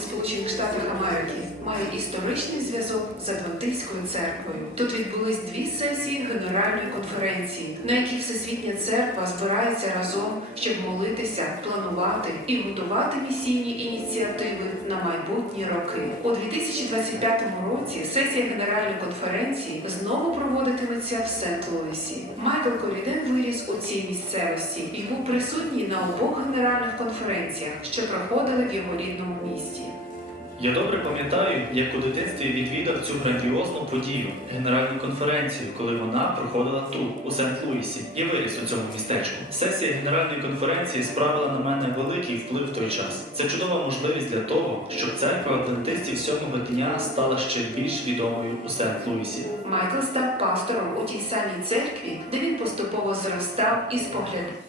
Сполучених Штатах Америки має історичний зв'язок з Адвентистською церквою. Тут відбулись дві сесії Генеральної конференції, на яких Всесвітня церква збирається разом, щоб молитися, планувати і готувати місійні ініціативи на майбутні роки. У 2025 році сесія Генеральної конференції знову проводитиметься в Сент-Луісі. Майкл Коріден виріс у цій місцевості був присутній на обох генеральних конференціях, що проходили в його рідному місті. Я добре пам'ятаю, як у дитинстві відвідав цю грандіозну подію, генеральну конференцію, коли вона проходила тут, у Сент-Луісі. Я виріс у цьому містечку. Сесія генеральної конференції справила на мене великий вплив в той час. Це чудова можливість для того, щоб церква адвентистів сьомого дня стала ще більш відомою у Сент-Луісі. Майкл став пастором у тій самій церкві, де він поступово зростав і споглядав.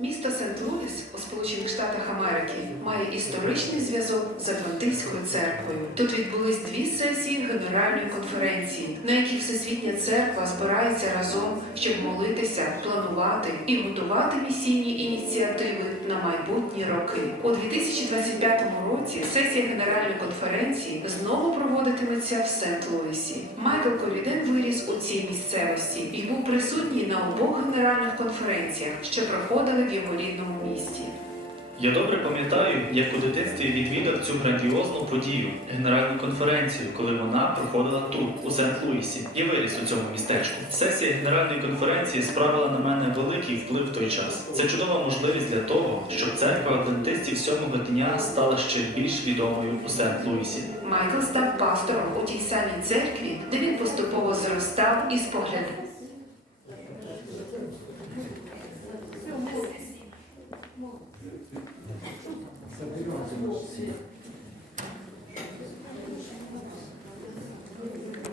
Місто Сент-Луіс у Сполучених Штатах Америки має історичний зв'язок з Адвентистською церквою. Тут відбулись дві сесії Генеральної конференції, на яких Всесвітня церква збирається разом, щоб молитися, планувати і готувати місійні ініціативи на майбутні роки. У 2025 році сесія Генеральної конференції знову проводитиметься в Сент-Луісі. Майкл Коріден виріс у цій місцевості і був присутній на обох генеральних конференціях, що проходили в його рідному місті. Я добре пам'ятаю, як у дитинстві відвідав цю грандіозну подію, генеральну конференцію, коли вона проходила тут, у Сент-Луісі. Я виріс у цьому містечку. Сесія генеральної конференції справила на мене великий вплив в той час. Це чудова можливість для того, щоб церква адвентистів сьомого дня стала ще більш відомою у Сент-Луісі. Майкл став пастором у тій самій церкві, де він поступово зростав і споглядав. 勇气